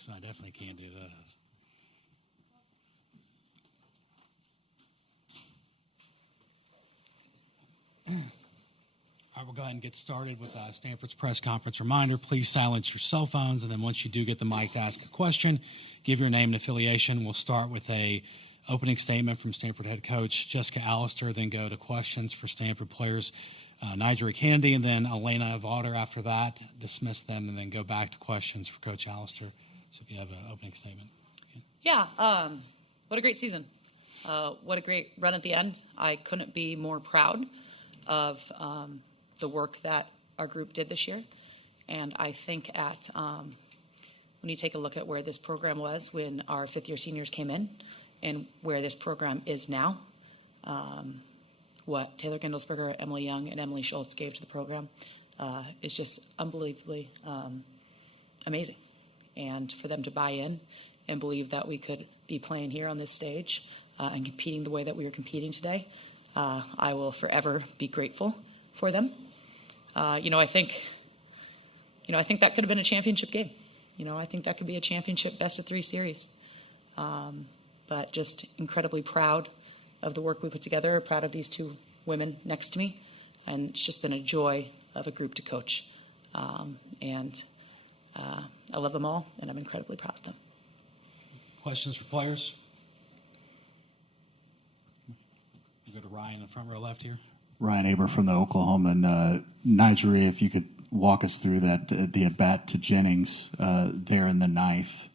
so I definitely can't do those. All right, we'll go ahead and get started with Stanford's press conference. Reminder, please silence your cell phones, and then once you do get the mic to ask a question, give your name and affiliation. We'll start with a opening statement from Stanford head coach Jessica Allister, then go to questions for Stanford players Nigel Kennedy, and then Elena Vaughter after that, dismiss them, and then go back to questions for Coach Allister. So if you have an opening statement. Yeah, what a great season. What a great run at the end. I couldn't be more proud of the work that our group did this year. And I think when you take a look at where this program was when our fifth-year seniors came in and where this program is now, what Taylor Gendelsberger, Emily Young, and Emily Schultz gave to the program is just unbelievably amazing. And for them to buy in and believe that we could be playing here on this stage and competing the way that we were competing today, I will forever be grateful for them. I think that could have been a championship game. I think that could be a championship best-of-3 series. But just incredibly proud of the work we put together, proud of these two women next to me, and it's just been a joy of a group to coach. And I love them all, and I'm incredibly proud of them. Questions for players? We'll go to Ryan in the front row left here. Ryan Aber from the Oklahoma. And Nigel, if you could walk us through that, the at-bat to Jennings there in the ninth,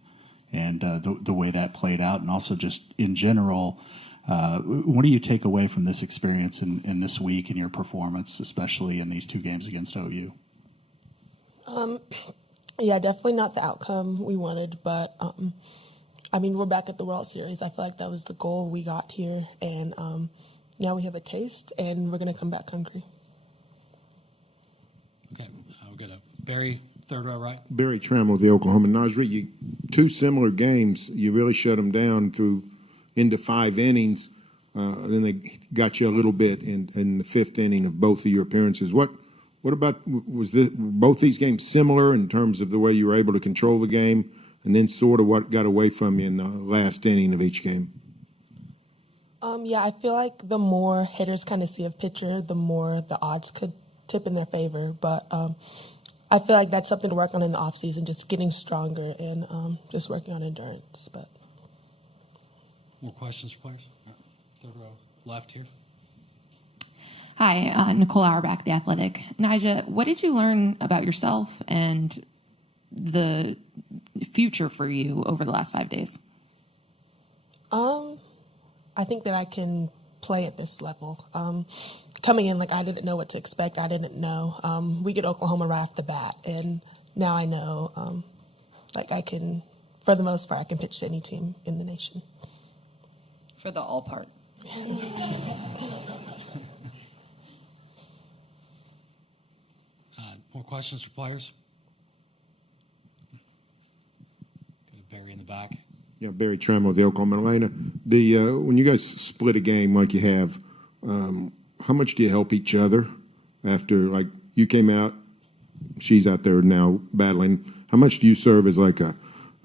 and the way that played out, and also just in general, what do you take away from this experience in this week and your performance, especially in these two games against OU? Yeah, definitely not the outcome we wanted, but we're back at the World Series. I feel like that was the goal we got here, and now we have a taste, and we're going to come back hungry. Okay, we'll go to Barry, third row right. Barry Trammell with the Oklahoma. Nasri, two similar games. You really shut them down into 5 innings. Then they got you a little bit in the 5th inning of both of your appearances. What about both these games similar in terms of the way you were able to control the game, and then sort of what got away from you in the last inning of each game? Yeah, I feel like the more hitters kind of see a pitcher, the more the odds could tip in their favor. But I feel like that's something to work on in the offseason, just getting stronger and just working on endurance. But more questions for players? Third row left here. Hi, Nicole Auerbach, The Athletic. Nyjah, what did you learn about yourself and the future for you over the last 5 days? I think that I can play at this level. Coming in, I didn't know what to expect. I didn't know. We get Oklahoma right off the bat, and now I know, I can, for the most part, I can pitch to any team in the nation. For the all part. More questions for players? Go to Barry in the back. Yeah, Barry Trammell with the Oklahoma. Elena, when you guys split a game like you have, how much do you help each other after, you came out, she's out there now battling. How much do you serve as a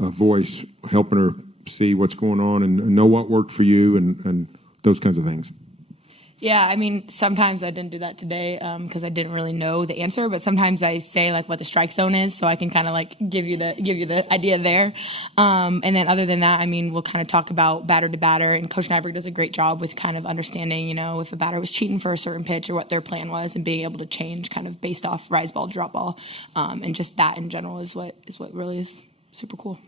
voice, helping her see what's going on and know what worked for you and those kinds of things? Yeah, sometimes I didn't do that today because I didn't really know the answer. But sometimes I say what the strike zone is, so I can kind of give you the idea there. And then other than that, we'll kind of talk about batter to batter. And Coach Nyberg does a great job with kind of understanding, if a batter was cheating for a certain pitch or what their plan was, and being able to change kind of based off rise ball, drop ball, and just that in general is what really is super cool.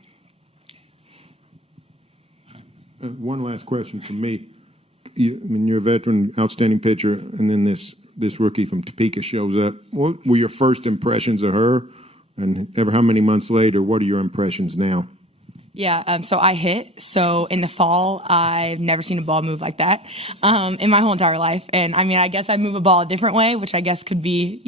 One last question from me. You're a veteran, outstanding pitcher, and then this rookie from Topeka shows up. What were your first impressions of her? And how many months later, what are your impressions now? Yeah, so I hit. So in the fall, I've never seen a ball move like that in my whole entire life. And I guess I move a ball a different way, which I guess could be,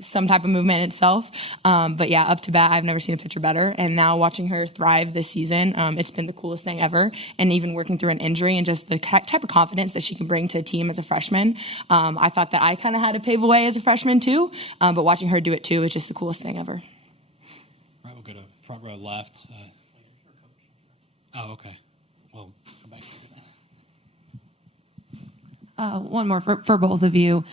some type of movement in itself. But yeah, up to bat, I've never seen a pitcher better. And now watching her thrive this season, it's been the coolest thing ever. And even working through an injury and just the type of confidence that she can bring to a team as a freshman. I thought that I kind of had to pave a way as a freshman too. But watching her do it too is just the coolest thing ever. Right, we'll go to front row left. Oh, okay. Well, come back. One more for both of you.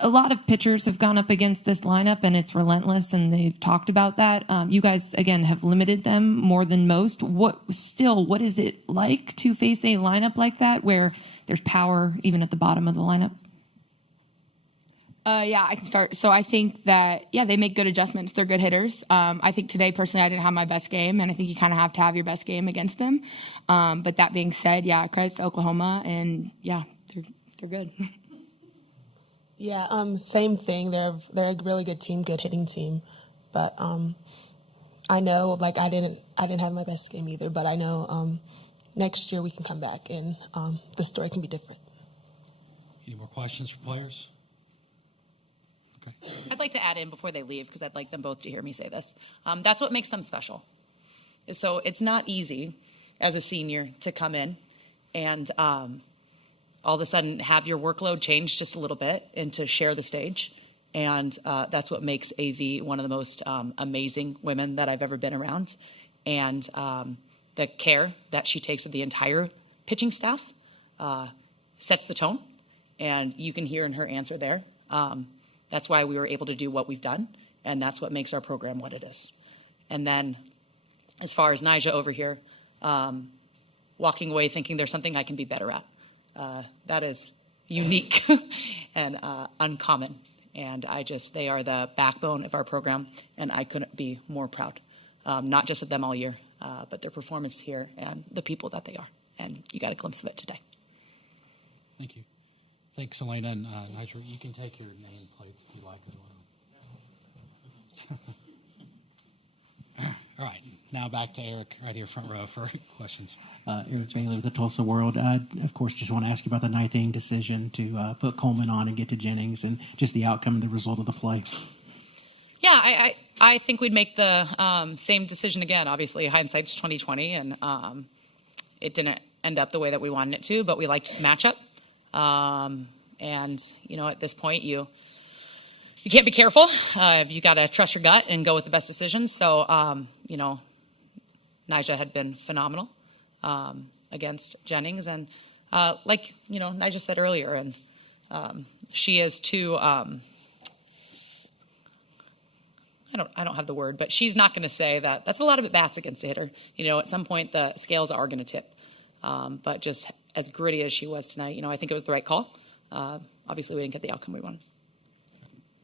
A lot of pitchers have gone up against this lineup, and it's relentless, and they've talked about that. You guys, again, have limited them more than most. What is it like to face a lineup like that where there's power even at the bottom of the lineup? Yeah, I can start. So I think that, they make good adjustments. They're good hitters. I think today, personally, I didn't have my best game, and I think you kind of have to have your best game against them. But that being said, credits to Oklahoma, and they're good. Yeah, same thing. They're a really good team, good hitting team. But I know, I didn't have my best game either. But I know next year we can come back and the story can be different. Any more questions for players? Okay. I'd like to add in before they leave, because I'd like them both to hear me say this. That's what makes them special. So it's not easy as a senior to come in and all of a sudden have your workload change just a little bit and to share the stage. And that's what makes AV one of the most amazing women that I've ever been around. And the care that she takes of the entire pitching staff sets the tone. And you can hear in her answer there. That's why we were able to do what we've done. And that's what makes our program what it is. And then as far as Nyjah over here, walking away thinking there's something I can be better at. That is unique and uncommon. And they are the backbone of our program, and I couldn't be more proud. Not just of them all year, but their performance here and the people that they are. And you got a glimpse of it today. Thank you. Thanks, Elena. And Nyjah, you can take your nameplates if you like as well. All right. Now back to Eric right here, front row, for questions. Eric Baylor with the Tulsa World. Of course, just want to ask you about the ninth inning decision to put Coleman on and get to Jennings, and just the outcome and the result of the play. Yeah, I think we'd make the same decision again. Obviously, hindsight's 20/20, and it didn't end up the way that we wanted it to, but we liked the matchup. And at this point, you can't be careful. You got to trust your gut and go with the best decision. So, Nyjah had been phenomenal against Jennings, and like Nyjah said earlier, and she is too. I don't have the word, but she's not going to say that. That's a lot of at bats against a hitter. At some point the scales are going to tip. But just as gritty as she was tonight, I think it was the right call. Obviously, we didn't get the outcome we wanted.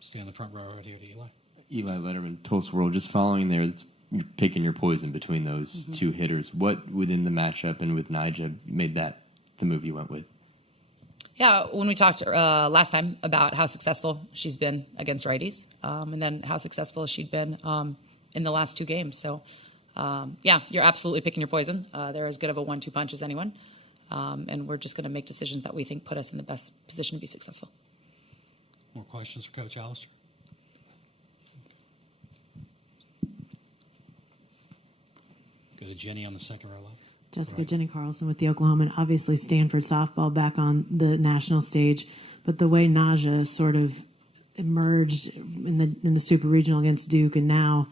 Stay on the front row right here to Eli. Eli Letterman, Tulsa World. Just following there, you're picking your poison between those two hitters. What within the matchup and with Nyjah made that the move you went with? Yeah, when we talked last time about how successful she's been against righties, and then how successful she'd been in the last two games. So, you're absolutely picking your poison. They're as good of a 1-2 punch as anyone. And we're just going to make decisions that we think put us in the best position to be successful. More questions for Coach Alistair? Go to Jenny on the second row left. Jessica, right. Jenny Carlson with the Oklahoma, and obviously Stanford softball back on the national stage. But the way Nyjah sort of emerged in the super regional against Duke, and now,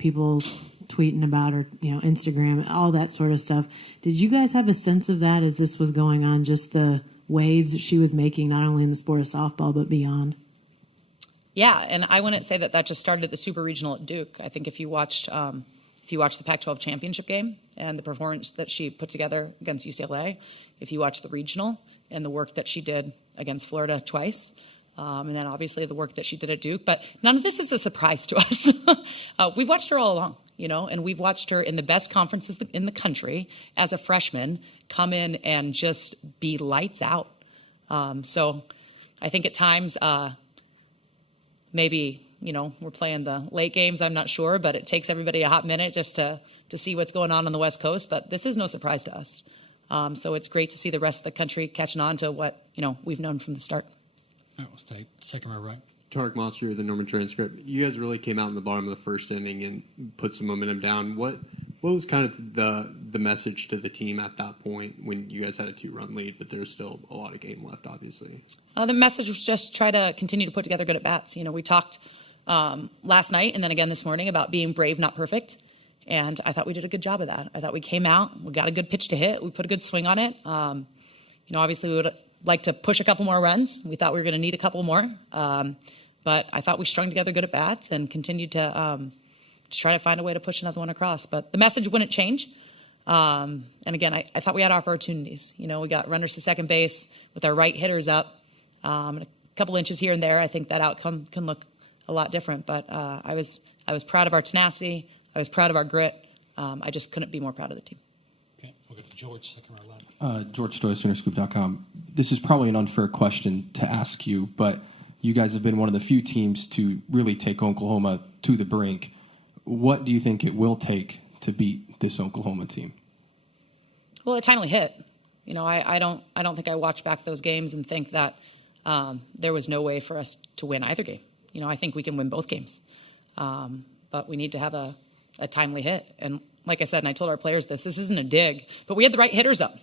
people tweeting about her, Instagram, all that sort of stuff. Did you guys have a sense of that as this was going on, just the waves that she was making, not only in the sport of softball, but beyond? Yeah, and I wouldn't say that just started at the super regional at Duke. I think if you watched the Pac-12 championship game and the performance that she put together against UCLA, if you watch the regional and the work that she did against Florida twice, and then obviously the work that she did at Duke, but none of this is a surprise to us. We've watched her all along, and we've watched her in the best conferences in the country as a freshman come in and just be lights out. So I think at times maybe, we're playing the late games, I'm not sure, but it takes everybody a hot minute just to see what's going on the West Coast. But this is no surprise to us. So it's great to see the rest of the country catching on to what, we've known from the start. All right, we'll stay second row right. Tarek Monster, the Norman Transcript. You guys really came out in the bottom of the first inning and put some momentum down. What was kind of the message to the team at that point when you guys had a 2-run lead, but there's still a lot of game left, obviously? The message was just try to continue to put together good at-bats. We talked last night and then again this morning about being brave, not perfect. And I thought we did a good job of that. I thought we came out, we got a good pitch to hit, we put a good swing on it. Obviously we would like to push a couple more runs. We thought we were going to need a couple more. But I thought we strung together good at bats and continued to try to find a way to push another one across. But the message wouldn't change. And again, I thought we had opportunities. We got runners to second base with our right hitters up. A couple inches here and there, I think that outcome can look a lot different. But I was proud of our tenacity. I was proud of our grit. I just couldn't be more proud of the team. Okay, we'll go to George, second row left. George Stoy, CenterScoop.com. This is probably an unfair question to ask you, but you guys have been one of the few teams to really take Oklahoma to the brink. What do you think it will take to beat this Oklahoma team? Well, a timely hit. I don't think I watch back those games and think that there was no way for us to win either game. I think we can win both games. But we need to have a timely hit. And like I said, and I told our players this isn't a dig, but we had the right hitters up.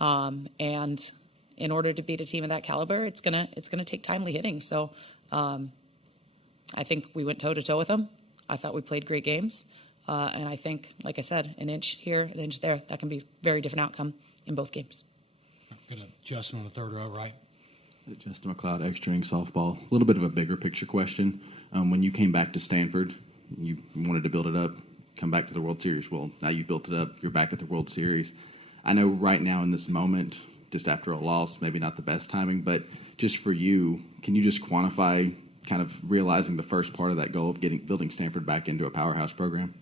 And in order to beat a team of that caliber, it's gonna take timely hitting. So I think we went toe-to-toe with them. I thought we played great games. And I think, like I said, an inch here, an inch there, that can be a very different outcome in both games. Go to Justin on the third row, right? Justin McLeod, extra inning softball. A little bit of a bigger picture question. When you came back to Stanford, you wanted to build it up, come back to the World Series. Well, now you've built it up. You're back at the World Series. I know right now in this moment, just after a loss, maybe not the best timing, but just for you, can you just quantify kind of realizing the first part of that goal of building Stanford back into a powerhouse program?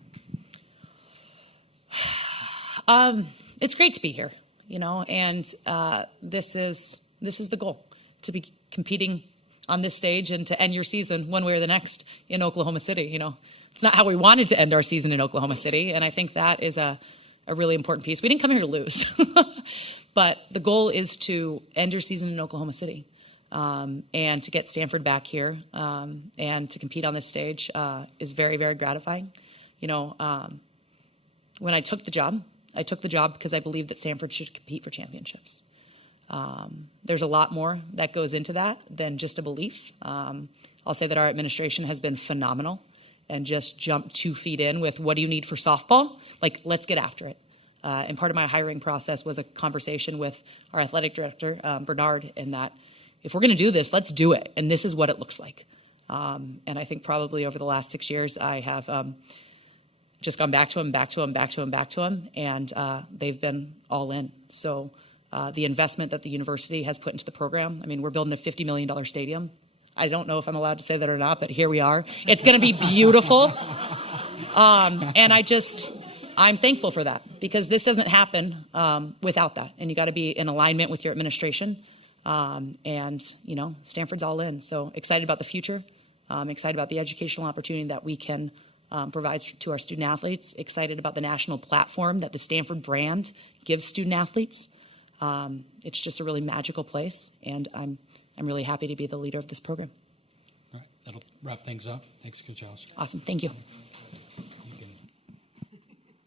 It's great to be here, and this is the goal, to be competing on this stage and to end your season one way or the next in Oklahoma City. It's not how we wanted to end our season in Oklahoma City, and I think that is a really important piece. We didn't come here to lose, but the goal is to end your season in Oklahoma City and to get Stanford back here and to compete on this stage is very, very gratifying. When I took the job because I believed that Stanford should compete for championships. There's a lot more that goes into that than just a belief. I'll say that our administration has been phenomenal and just jumped 2 feet in with, what do you need for softball? Like, let's get after it. And part of my hiring process was a conversation with our athletic director, Bernard, in that if we're going to do this, let's do it. And this is what it looks like. And I think probably over the last 6 years, I have just gone back to him, and they've been all in. So the investment that the university has put into the program, we're building a $50 million stadium. I don't know if I'm allowed to say that or not, but here we are. It's going to be beautiful. And I'm thankful for that, because this doesn't happen without that. And you got to be in alignment with your administration. Stanford's all in. So excited about the future. Excited about the educational opportunity that we can provide to our student athletes. Excited about the national platform that the Stanford brand gives student athletes. It's just a really magical place, and I'm really happy to be the leader of this program. All right, that'll wrap things up. Thanks, Coach Alice. Awesome. Thank you.